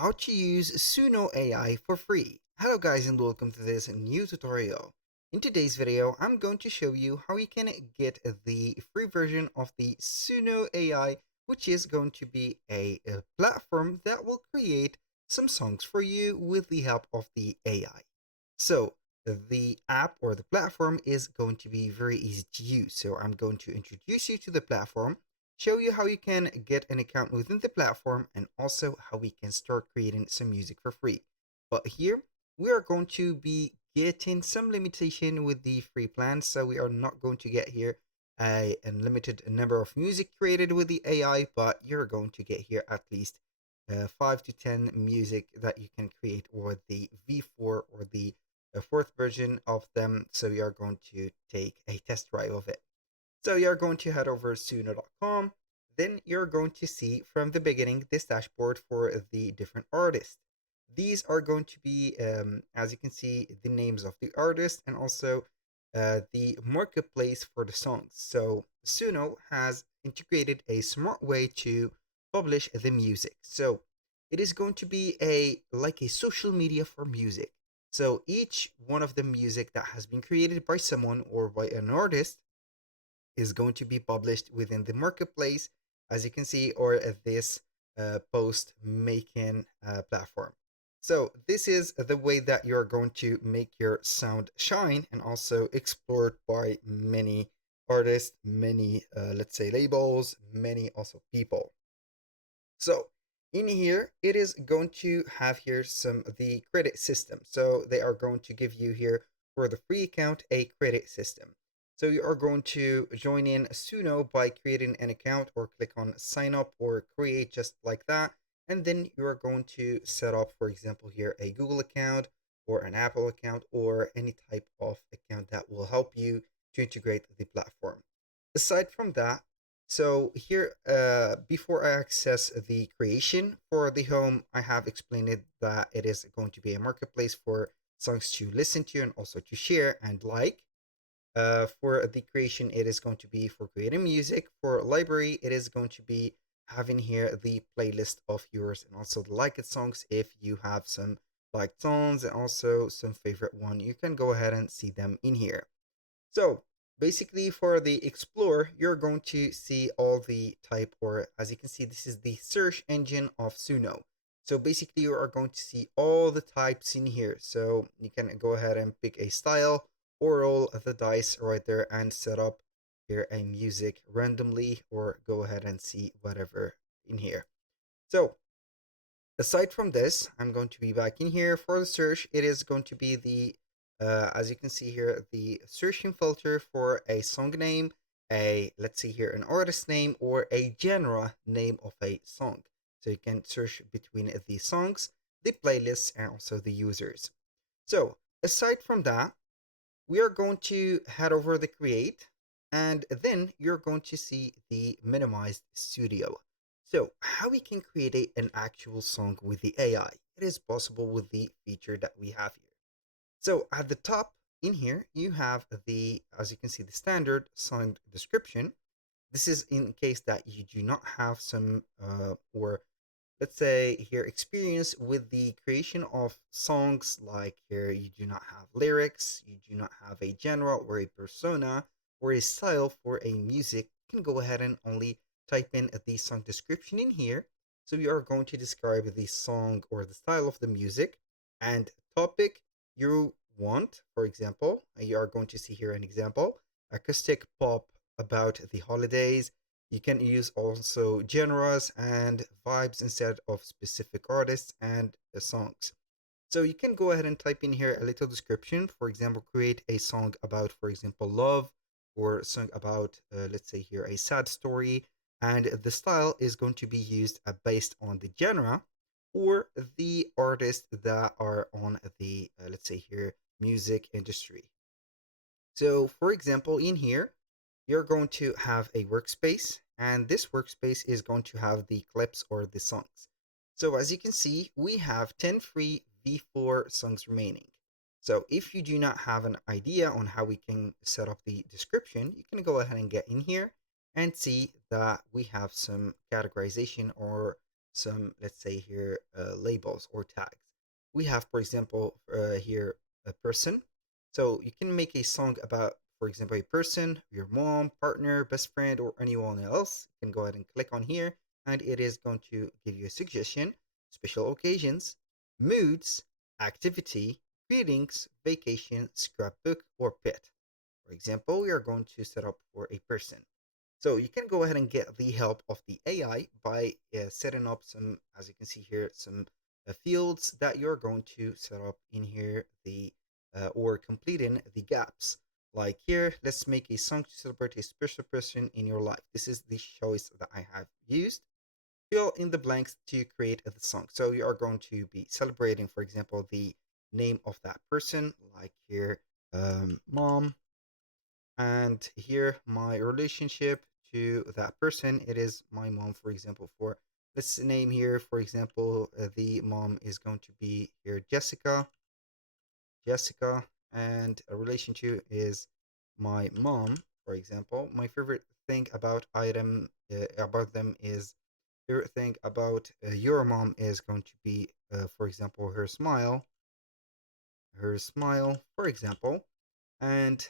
how to use Suno AI for free. Hello guys and welcome to this new tutorial. In today's video, I'm going to show you how you can get the free version of the Suno AI, which is going to be a platform that will create some songs for you with the help of the AI. So the app or the platform is going to be very easy to use. So I'm going to introduce you to the platform, show you how you can get an account within the platform, and also how we can start creating some music for free. But here we are going to be getting some limitation with the free plan, so we are not going to get here a unlimited number of music created with the AI, but you're going to get here at least 5 to 10 music that you can create with the V4 or the fourth version of them. So you are going to take a test drive of it. So you're going to head over to suno.com. Then you're going to see from the beginning this dashboard for the different artists. These are going to be, as you can see, the names of the artists and also the marketplace for the songs. So Suno has integrated a smart way to publish the music. So it is going to be like a social media for music. So each one of the music that has been created by someone or by an artist is going to be published within the marketplace, as you can see, or this post making platform. So this is the way that you're going to make your sound shine and also explored by many artists, many, let's say, labels, many also people. So in here, it is going to have here some the credit system. So they are going to give you here for the free account a credit system. So you are going to join in Suno by creating an account or click on sign up or create just like that. And then you are going to set up, for example, here a Google account or an Apple account or any type of account that will help you to integrate the platform. Aside from that, so here, before I access the creation for the home, I have explained it that it is going to be a marketplace for songs to listen to and also to share and like. For the creation, it is going to be for creating music. For library, it is going to be having here the playlist of yours and also the liked songs. If you have some liked songs and also some favorite one, you can go ahead and see them in here. So basically for the Explore, you're going to see all the type, or as you can see, this is the search engine of Suno. So basically you are going to see all the types in here. So you can go ahead and pick a style or roll the dice right there and set up here a music randomly, or go ahead and see whatever in here. So aside from this, I'm going to be back in here for the search. It is going to be the, as you can see here, the searching filter for a song name, let's see here, an artist name, or a genre name of a song. So you can search between the songs, the playlists, and also the users. So aside from that, we are going to head over the create, and then you're going to see the minimized studio. So how we can create an actual song with the AI? It is possible with the feature that we have here. So at the top in here, you have the, as you can see, the standard song description. This is in case that you do not have some, or let's say here, experience with the creation of songs. Like here, you do not have lyrics, you do not have a genre or a persona or a style for a music. You can go ahead and only type in the song description in here. So you are going to describe the song or the style of the music and topic you want. For example, you are going to see here an example: acoustic pop about the holidays. You can use also genres and vibes instead of specific artists and songs. So you can go ahead and type in here a little description. For example, create a song about, for example, love, or a song about, let's say here, a sad story. And the style is going to be used based on the genre or the artists that are on the, let's say here, music industry. So for example, in here, you're going to have a workspace, and this workspace is going to have the clips or the songs. So as you can see, we have 10 free V4 songs remaining. So if you do not have an idea on how we can set up the description, you can go ahead and get in here and see that we have some categorization, or some, let's say here, labels or tags. We have, for example, here a person. So you can make a song about, for example, a person, your mom, partner, best friend, or anyone else. You can go ahead and click on here, and it is going to give you a suggestion, special occasions, moods, activity, greetings, vacation, scrapbook, or pet. For example, we are going to set up for a person. So you can go ahead and get the help of the AI by setting up some, as you can see here, some fields that you're going to set up in here, the or completing the gaps. Like here, let's make a song to celebrate a special person in your life. This is the choice that I have used. Fill in the blanks to create the song. So you are going to be celebrating, for example, the name of that person, like here, mom, and here my relationship to that person, it is my mom, for example. For let's name here, for example, the mom is going to be here Jessica, and a relationship is my mom, for example. My favorite thing about them is, favorite thing about your mom is going to be, for example, her smile, for example. And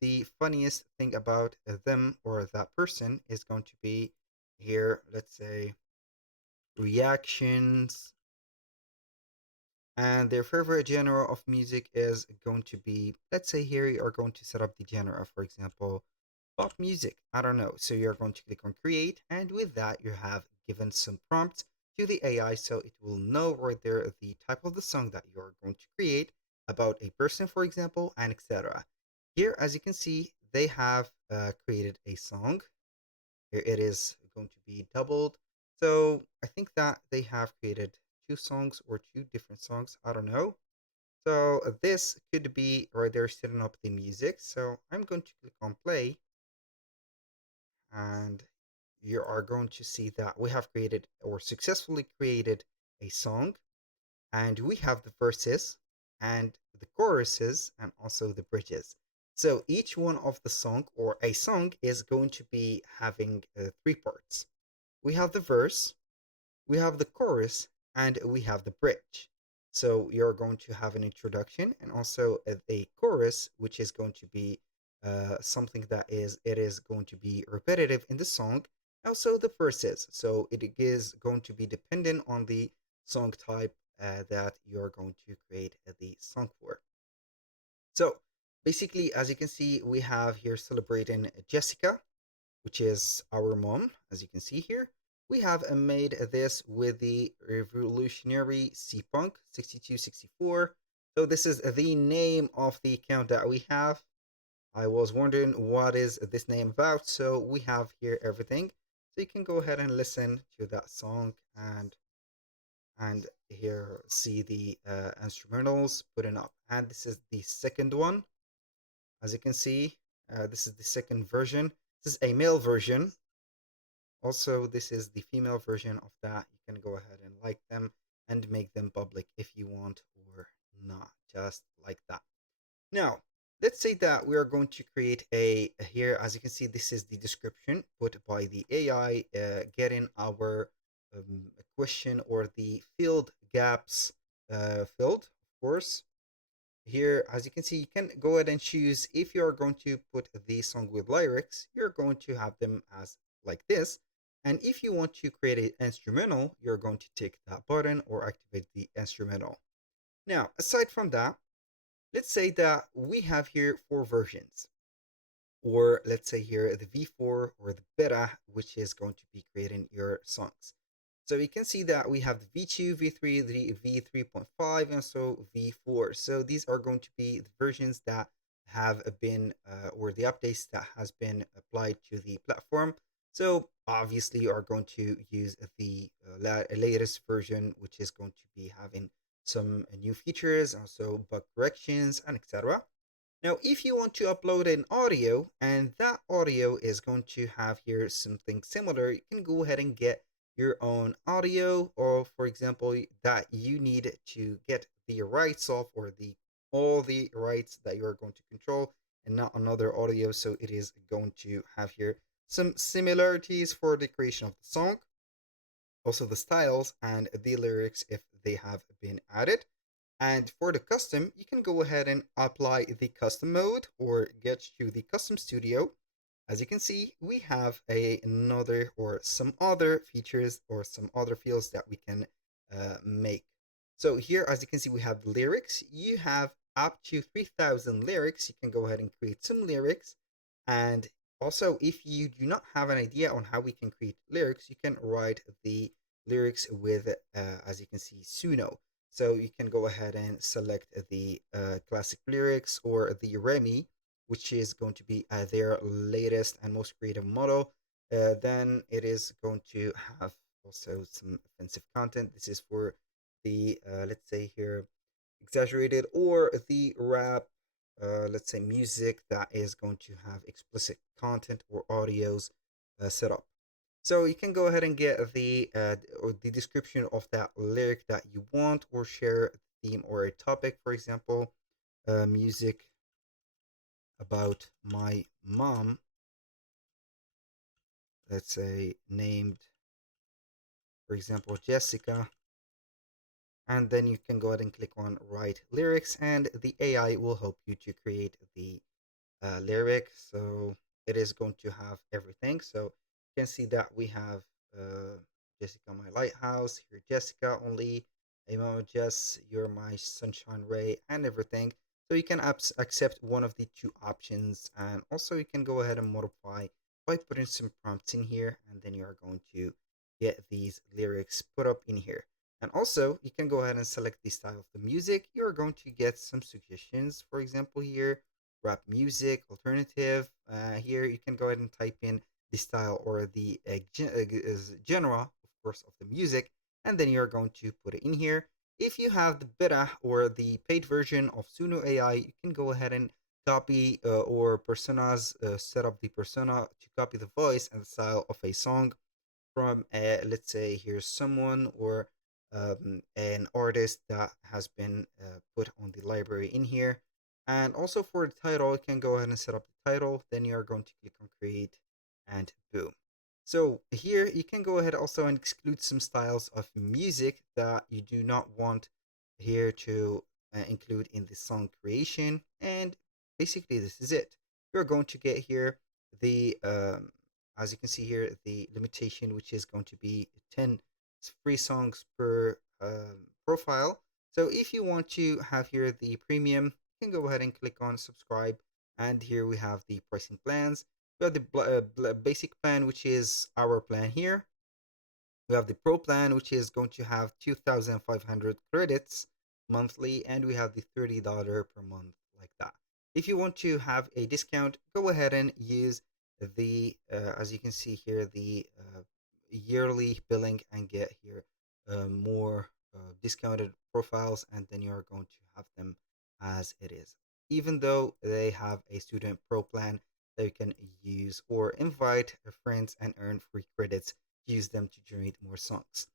the funniest thing about them or that person is going to be here, let's say, reactions. And their favorite genre of music is going to be, let's say here you are going to set up the genre, for example, pop music. I don't know. So you're going to click on create, and with that you have given some prompts to the AI, so it will know right there the type of the song that you're going to create about a person, for example, and etc. Here, as you can see, they have created a song. Here it is going to be doubled. So I think that they have created two songs or two different songs. I don't know. So this could be right there setting up the music. So I'm going to click on play, and you are going to see that we have created or successfully created a song, and we have the verses and the choruses and also the bridges. So each one of the song or a song is going to be having three parts. We have the verse, we have the chorus, and we have the bridge. So you're going to have an introduction and also a chorus, which is going to be something that it is going to be repetitive in the song. Also the verses. So it is going to be dependent on the song type that you're going to create the song for. So basically, as you can see, we have here celebrating Jessica, which is our mom, as you can see here. We have made this with the revolutionary C-Punk 6264. So this is the name of the account that we have. I was wondering what is this name about, so we have here everything. So you can go ahead and listen to that song and here see the instrumentals putting up. And this is the second one, as you can see. This is the second version. This is a male version. Also, this is the female version of that. You can go ahead and like them and make them public if you want or not, just like that. Now, let's say that we are going to create here, as you can see, this is the description put by the AI, getting our question or the field gaps filled, of course. Here, as you can see, you can go ahead and choose if you are going to put the song with lyrics, you're going to have them as like this. And if you want to create an instrumental, you're going to tick that button or activate the instrumental. Now, aside from that, let's say that we have here four versions, or let's say here the V4 or the beta, which is going to be creating your songs. So you can see that we have the V2, V3, the V3.5, and so V4. So these are going to be the versions that have been, or the updates that has been applied to the platform. So obviously you are going to use the latest version, which is going to be having some new features, also bug corrections, and etc. Now, if you want to upload an audio and that audio is going to have here something similar, you can go ahead and get your own audio, or for example, that you need to get the rights of, or the all the rights that you are going to control and not another audio. So it is going to have here some similarities for the creation of the song. also the styles and the lyrics if they have been added. And for the custom, you can go ahead and apply the custom mode or get to the custom studio. As you can see, we have another or some other features or some other fields that we can make. So here, as you can see, we have lyrics. You have up to 3,000 lyrics. You can go ahead and create some lyrics. And also, if you do not have an idea on how we can create lyrics, you can write the lyrics with, as you can see, Suno. So you can go ahead and select the classic lyrics or the Remy, which is going to be their latest and most creative model. Then it is going to have also some offensive content. This is for the, let's say here, exaggerated or the rap, let's say music that is going to have explicit content or audios set up. So you can go ahead and get the description of that lyric that you want, or share a theme or a topic. For example, music about my mom. Let's say named, for example, Jessica. And then you can go ahead and click on write lyrics, and the AI will help you to create the lyric. So it is going to have everything. So you can see that we have Jessica, my lighthouse, here Jessica only, Amo Jess, you're my sunshine ray, and everything. So you can accept one of the two options, and also you can go ahead and modify by putting some prompts in here, and then you are going to get these lyrics put up in here. And also, you can go ahead and select the style of the music. You're going to get some suggestions. For example, here, rap music, alternative. Here you can go ahead and type in the style or the genre, of course, of the music, and then you're going to put it in here. If you have the beta or the paid version of Suno AI, you can go ahead and copy or personas, set up the persona to copy the voice and the style of a song from, let's say, here's someone or an artist that has been put on the library in here. And also for the title, you can go ahead and set up the title. Then you are going to click on create, and boom. So here you can go ahead also and exclude some styles of music that you do not want here to include in the song creation. And basically this is it. You're going to get here the as you can see here, the limitation, which is going to be 10 free songs per profile. So if you want to have here the premium, you can go ahead and click on subscribe. And here we have the pricing plans. We have the basic plan, which is our plan here. We have the Pro plan, which is going to have 2,500 credits monthly, and we have the $30 per month, like that. If you want to have a discount, go ahead and use the, as you can see here, the yearly billing, and get here more discounted profiles, and then you're going to have them as it is. Even though they have a student pro plan that you can use or invite friends and earn free credits, use them to generate more songs.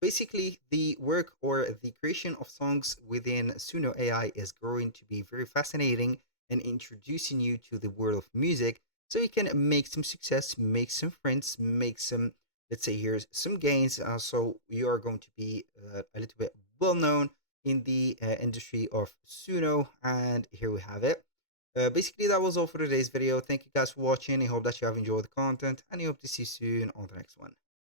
Basically, the work or the creation of songs within Suno AI is going to be very fascinating and introducing you to the world of music, so you can make some success, make some friends, make some, let's say, here's some gains. So you are going to be a little bit well known in the industry of Suno, and here we have it. Basically, that was all for today's video. Thank you guys for watching. I hope that you have enjoyed the content, and I hope to see you soon on the next one.